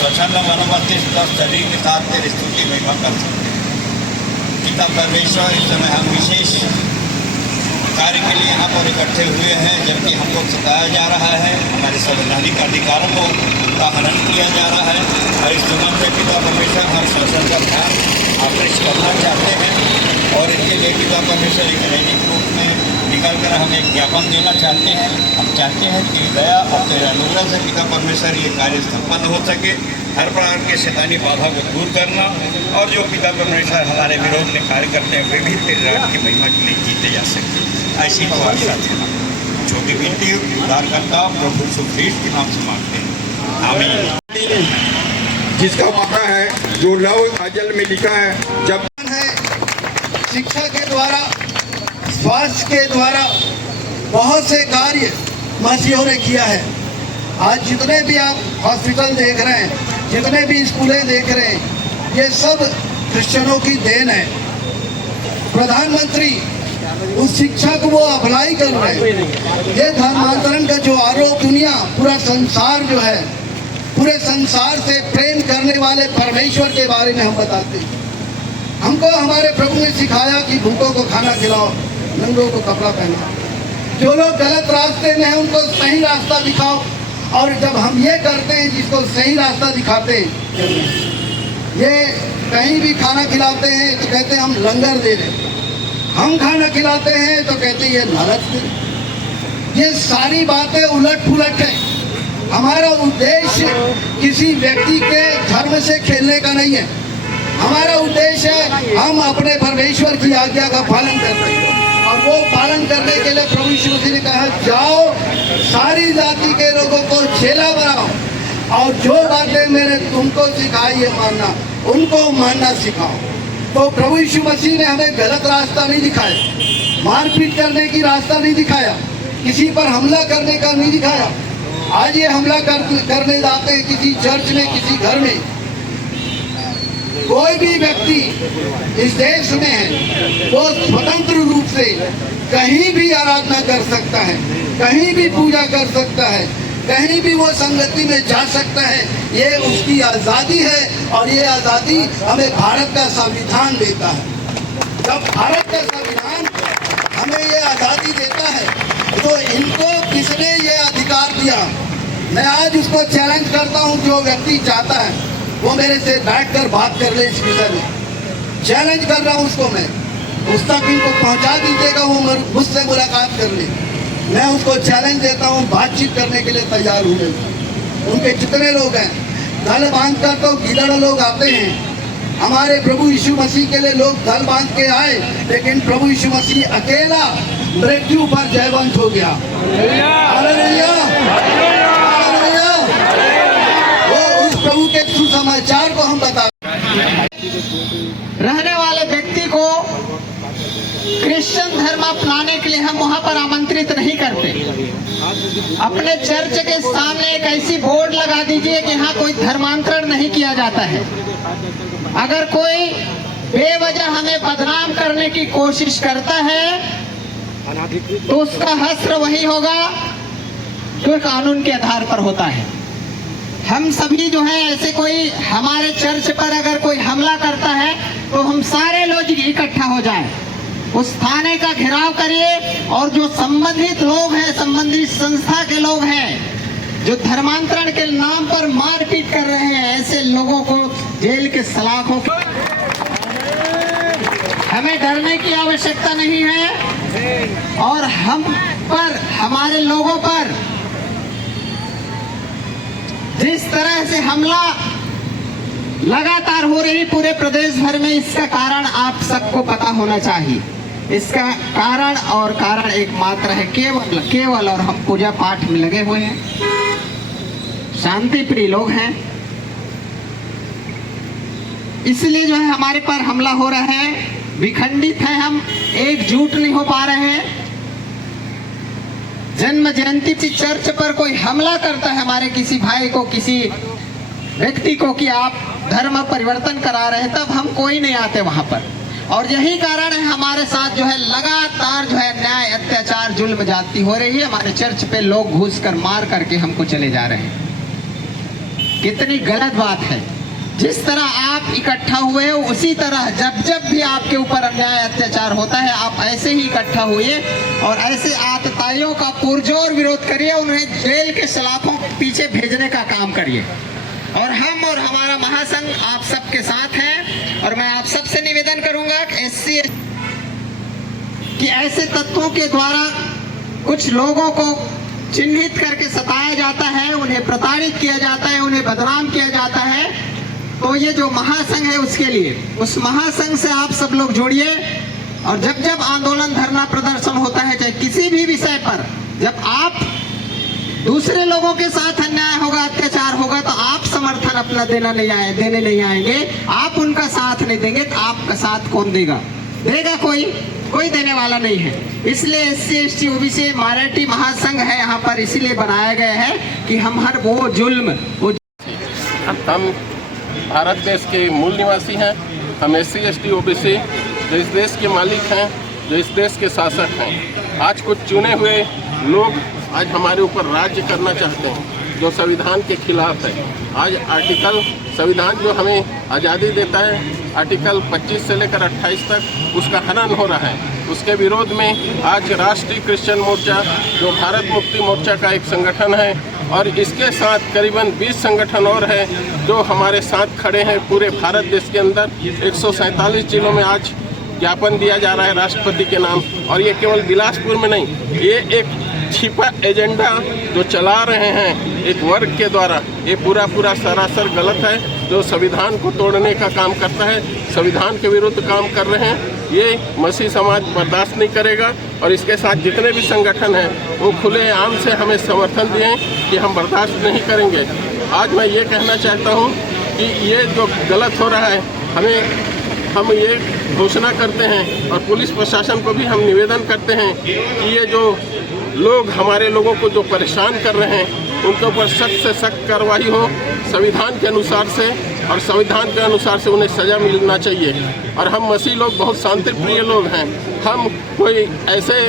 स्वच्छंद मनोमति शरीर के साथ तेरी स्तुति महिमा कर सकते हैं। पिता परमेश्वर, इस समय हम विशेष कार्य के लिए यहाँ पर इकट्ठे हुए हैं, जबकि हमको सताया जा रहा है, हमारे संवैधानिक अधिकारों का हनन किया जा रहा है। और इस संबंध में पिता परमेश्वर हम शासन का ध्यान आकृष्ट करना चाहते हैं और इसके लिए पिता परमेश्वर एक नैतिक रूप में निकलकर हम एक ज्ञापन देना चाहते हैं। हम चाहते हैं कि दया और तेरे अनुग्रह से पिता परमेश्वर ये कार्य संपन्न हो सके, हर प्रकार के शैतानी बाधा को दूर करना, और जो पिता परमेश्वर हमारे विरोध में कार्य करते हैं वे भी तेरे राज की महिमा के लिए जीते जा सके। ऐसी तो आशा देना। छोटी विनती उद्धारकर्ता प्रभु यीशु ख्रीस्त के नाम से मांगते हैं, आमीन। जिसका वादा है, जो लव अजल में लिखा है, जब है शिक्षा के द्वारा, स्वास्थ्य के द्वारा बहुत से कार्य मसीहों ने किया है। आज जितने भी आप हॉस्पिटल देख रहे हैं, जितने भी स्कूलें देख रहे हैं, ये सब क्रिश्चियनों की देन है। प्रधानमंत्री उस शिक्षा को वो अप्लाई कर रहे हैं। ये धर्मांतरण का जो आरोप दुनिया, पूरा संसार जो है, पूरे संसार से प्रेम करने वाले परमेश्वर के बारे में हम बताते हैं। हमको हमारे प्रभु ने सिखाया कि भूखों को खाना खिलाओ, नंगों को कपड़ा पहनाओ। जो लोग गलत रास्ते में हैं उनको सही रास्ता दिखाओ। और जब हम ये करते हैं, जिसको सही रास्ता दिखाते हैं, ये कहीं भी खाना खिलाते हैं तो कहते हैं हम लंगर दे रहे हैं, हम खाना खिलाते हैं तो कहते हैं ये लालच दे। ये सारी बातें उलट पुलट है। हमारा उद्देश्य किसी व्यक्ति के धर्म से खेलने का नहीं है। हमारा उद्देश्य है हम अपने परमेश्वर की आज्ञा का पालन करते हैं, और वो पालन करने के लिए प्रभु यीशु मसीह ने कहा, जाओ सारी जाति के लोगों को चेला बनाओ, और जो बातें मैंने तुमको सिखाई है मानना, उनको मानना सिखाओ। तो प्रभु यीशु मसीह ने हमें गलत रास्ता नहीं दिखाया, मारपीट करने की रास्ता नहीं दिखाया, किसी पर हमला करने का नहीं दिखाया। आज ये हमला करने जाते हैं किसी चर्च में, किसी घर में। कोई भी व्यक्ति इस देश में है, वो स्वतंत्र रूप से कहीं भी आराधना कर सकता है, कहीं भी पूजा कर सकता है, कहीं भी वो संगति में जा सकता है। ये उसकी आज़ादी है, और ये आज़ादी हमें भारत का संविधान देता है। जब भारत का संविधान हमें ये आज़ादी देता है, तो इनको किसने ये अधिकार दिया? मैं आज उसको चैलेंज करता हूँ, जो व्यक्ति चाहता है वो मेरे से बैठकर बात कर ले इस विषय में। चैलेंज कर रहा हूँ उसको मैं, उस तक इनको पहुँचा दीजिएगा, वो मुझसे मुलाकात कर ले। मैं उसको चैलेंज देता हूँ, बातचीत करने के लिए तैयार हूँ। उनके जितने लोग हैं, दल बांध कर तो गिदड़ लोग आते हैं। हमारे प्रभु यीशु मसीह के लिए लोग दल बांध के आए, लेकिन प्रभु यीशु मसीह अकेला मृत्यु पर जयवंत हो गया। Hallelujah, hallelujah. वो उस प्रभु के सुसमाचार को हम बता रहने वाले व्यक्ति को क्रिश्चियन धर्म अपनाने के लिए हम वहां पर आमंत्रित नहीं करते। अपने चर्च के सामने एक ऐसी बोर्ड लगा दीजिए कि यहाँ कोई धर्मांतरण नहीं किया जाता है। अगर कोई बेवजह हमें बदनाम करने की कोशिश करता है तो उसका हश्र वही होगा जो कानून के आधार पर होता है। हम सभी जो है, ऐसे कोई हमारे चर्च पर अगर कोई हमला करता है तो हम सारे लोग इकट्ठा हो जाएं, उस थाने का घेराव करिए, और जो संबंधित लोग हैं, संबंधित संस्था के लोग हैं जो धर्मांतरण के नाम पर मारपीट कर रहे हैं, ऐसे लोगों को जेल के सलाखों हमें डरने की आवश्यकता नहीं है। और हम पर, हमारे लोगों पर जिस तरह से हमला लगातार हो रही पूरे प्रदेश भर में, इसका कारण आप सबको पता होना चाहिए। इसका कारण एकमात्र है केवल और हम पूजा पाठ में लगे हुए हैं, शांति प्रिय लोग हैं, इसलिए जो है हमारे पर हमला हो रहा है। विखंडित है, हम एकजुट नहीं हो पा रहे हैं। जन्म जयंती की चर्च पर कोई हमला करता है हमारे किसी भाई को, किसी व्यक्ति को, कि आप धर्म परिवर्तन करा रहे हैं, तब हम कोई नहीं आते वहां पर। और यही कारण है हमारे साथ जो है लगातार जो है न्याय, अत्याचार, जुल्म ज्यादती हो रही है। हमारे चर्च पे लोग घुस कर मार करके हमको चले जा रहे हैं। कितनी गलत बात है। जिस तरह आप इकट्ठा हुए हो उसी तरह जब जब भी आपके ऊपर अन्याय अत्याचार होता है आप ऐसे ही इकट्ठा हुए और ऐसे आतताइयों का पुरजोर विरोध करिए, उन्हें जेल के सलाखों के पीछे भेजने का काम करिए। और हम और हमारा महासंघ आप सबके साथ हैं। और मैं आप सबसे निवेदन करूंगा कि ऐसे तत्वों के द्वारा कुछ लोगों को चिन्हित करके सताया जाता है, उन्हें प्रताड़ित किया जाता है, उन्हें बदनाम किया जाता है, तो ये जो महासंघ है उसके लिए, उस महासंघ से आप सब लोग जुड़िए। और जब जब आंदोलन, धरना, प्रदर्शन होता है, चाहे किसी भी विषय पर, जब आप दूसरे लोगों के साथ अन्याय होगा, अत्याचार होगा, तो आप समर्थन अपना देने नहीं आएंगे, आप उनका साथ नहीं देंगे, तो आपका साथ कौन देगा? देगा कोई देने वाला नहीं है। इसलिए SC ST OBC मराठी महासंघ है यहाँ पर, इसीलिए बनाया गया है कि हम हर वो जुल्म हम भारत देश के मूल निवासी हैं। हम SC ST OBC जो इस देश के मालिक हैं, जो इस देश के शासक हैं। आज कुछ चुने हुए लोग आज हमारे ऊपर राज्य करना चाहते हैं, जो संविधान के खिलाफ है। आज आर्टिकल, संविधान जो हमें आज़ादी देता है, आर्टिकल 25 से लेकर 28 तक उसका हनन हो रहा है। उसके विरोध में आज राष्ट्रीय क्रिश्चियन मोर्चा, जो भारत मुक्ति मोर्चा का एक संगठन है, और इसके साथ करीबन 20 संगठन और हैं जो हमारे साथ खड़े हैं। पूरे भारत देश के अंदर 147 जिलों में आज ज्ञापन दिया जा रहा है राष्ट्रपति के नाम। और ये केवल बिलासपुर में नहीं, ये एक छिपा एजेंडा जो चला रहे हैं एक वर्ग के द्वारा, ये पूरा सरासर गलत है, जो संविधान को तोड़ने का काम करता है, संविधान के विरुद्ध काम कर रहे हैं। ये मसीह समाज बर्दाश्त नहीं करेगा। और इसके साथ जितने भी संगठन हैं वो खुलेआम से हमें समर्थन दिए कि हम बर्दाश्त नहीं करेंगे। आज मैं ये कहना चाहता हूँ कि ये जो गलत हो रहा है, हम ये घोषणा करते हैं और पुलिस प्रशासन को भी हम निवेदन करते हैं कि ये जो लोग हमारे लोगों को जो परेशान कर रहे हैं उनके ऊपर सख्त से सख्त कार्रवाई हो, संविधान के अनुसार से, और संविधान के अनुसार से उन्हें सज़ा मिलना चाहिए। और हम मसीह लोग बहुत शांति प्रिय लोग हैं, हम कोई ऐसे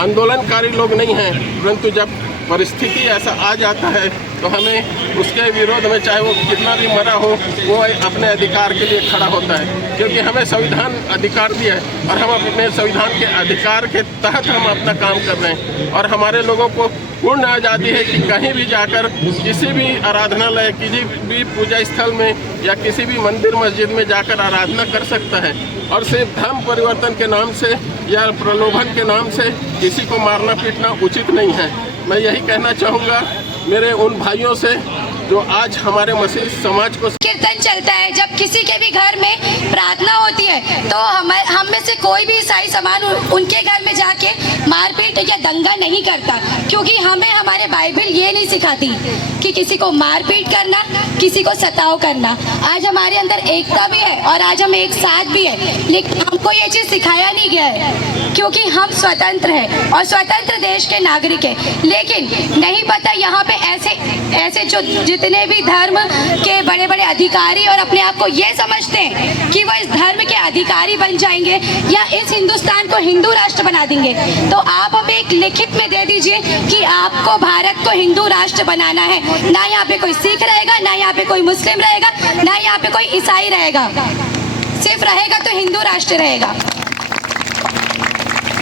आंदोलनकारी लोग नहीं हैं, परंतु जब परिस्थिति ऐसा आ जाता है तो हमें उसके विरोध में, चाहे वो कितना भी मरा हो, वो अपने अधिकार के लिए खड़ा होता है। क्योंकि हमें संविधान अधिकार दिया है और हम अपने संविधान के अधिकार के तहत हम अपना काम कर रहे हैं। और हमारे लोगों को पूर्ण आज़ादी है कि कहीं भी जाकर किसी भी आराधनालय, किसी भी पूजा स्थल में या किसी भी मंदिर मस्जिद में जाकर आराधना कर सकता है। और सिर्फ धर्म परिवर्तन के नाम से या प्रलोभन के नाम से किसी को मारना पीटना उचित नहीं है। मैं यही कहना चाहूँगा मेरे उन भाइयों से जो आज हमारे मसीह समाज को कीर्तन चलता है, जब किसी के भी घर में प्रार्थना होती है तो हम में से कोई भी ईसाई समाज उनके घर में जाके मारपीट या दंगा नहीं करता, क्योंकि हमें हमारे बाइबल ये नहीं सिखाती कि किसी को मारपीट करना, किसी को सताव करना। आज हमारे अंदर एकता भी है और आज हम एक साथ भी है, लेकिन हमको ये चीज़ सिखाया नहीं गया है क्योंकि हम स्वतंत्र हैं और स्वतंत्र देश के नागरिक हैं। लेकिन नहीं पता यहाँ पे ऐसे जो जितने भी धर्म के बड़े बड़े अधिकारी और अपने आप को ये समझते हैं कि वो इस धर्म के अधिकारी बन जाएंगे या इस हिंदुस्तान को हिंदू राष्ट्र बना देंगे, तो आप हमें एक लिखित में दे दीजिए कि आपको भारत को हिंदू राष्ट्र बनाना है। ना यहाँ पे कोई सिख रहेगा, ना यहाँ पे कोई मुस्लिम रहेगा, ना यहाँ पे कोई ईसाई रहेगा, सिर्फ रहेगा तो हिंदू राष्ट्र रहेगा।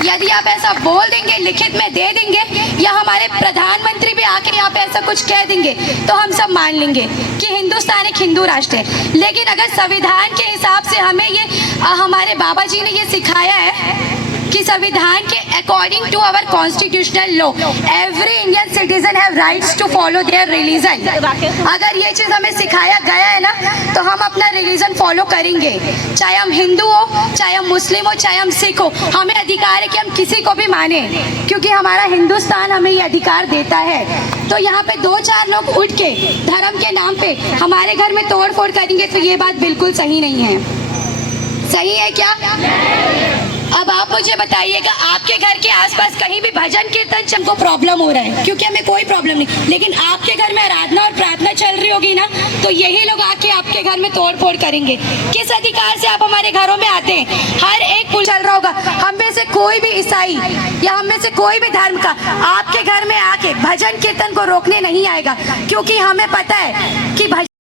यदि आप ऐसा बोल देंगे, लिखित में दे देंगे, या हमारे प्रधानमंत्री भी आके यहाँ पे ऐसा कुछ कह देंगे, तो हम सब मान लेंगे कि हिंदुस्तान एक हिंदू राष्ट्र है। लेकिन अगर संविधान के हिसाब से हमें ये हमारे बाबा जी ने ये सिखाया है कि संविधान के according to our constitutional law every Indian citizen have rights to follow their religion, अगर ये चीज़ हमें सिखाया गया है ना, तो हम अपना रिलीजन फॉलो करेंगे। चाहे हम हिंदू हो, चाहे हम मुस्लिम हो, चाहे हम सिख हो, हमें अधिकार है कि हम किसी को भी माने, क्योंकि हमारा हिंदुस्तान हमें ये अधिकार देता है। तो यहाँ पे 2-4 लोग उठ के धर्म के नाम पे हमारे घर में तोड़ फोड़ करेंगे, तो ये बात बिल्कुल सही नहीं है। सही है क्या? अब आप मुझे बताइएगा, आपके घर के आसपास कहीं भी भजन कीर्तन हमको प्रॉब्लम हो रहा है, क्योंकि हमें कोई प्रॉब्लम नहीं, लेकिन आपके घर में आराधना और प्रार्थना चल रही होगी ना, तो यही लोग आके आपके घर में तोड़ फोड़ करेंगे। किस अधिकार से आप हमारे घरों में आते हैं? हर एक पुल चल रहा होगा, हम में से कोई भी ईसाई या हम में से कोई भी धर्म का आपके घर में आके भजन कीर्तन को रोकने नहीं आएगा, क्योंकि हमें पता है कि भजन में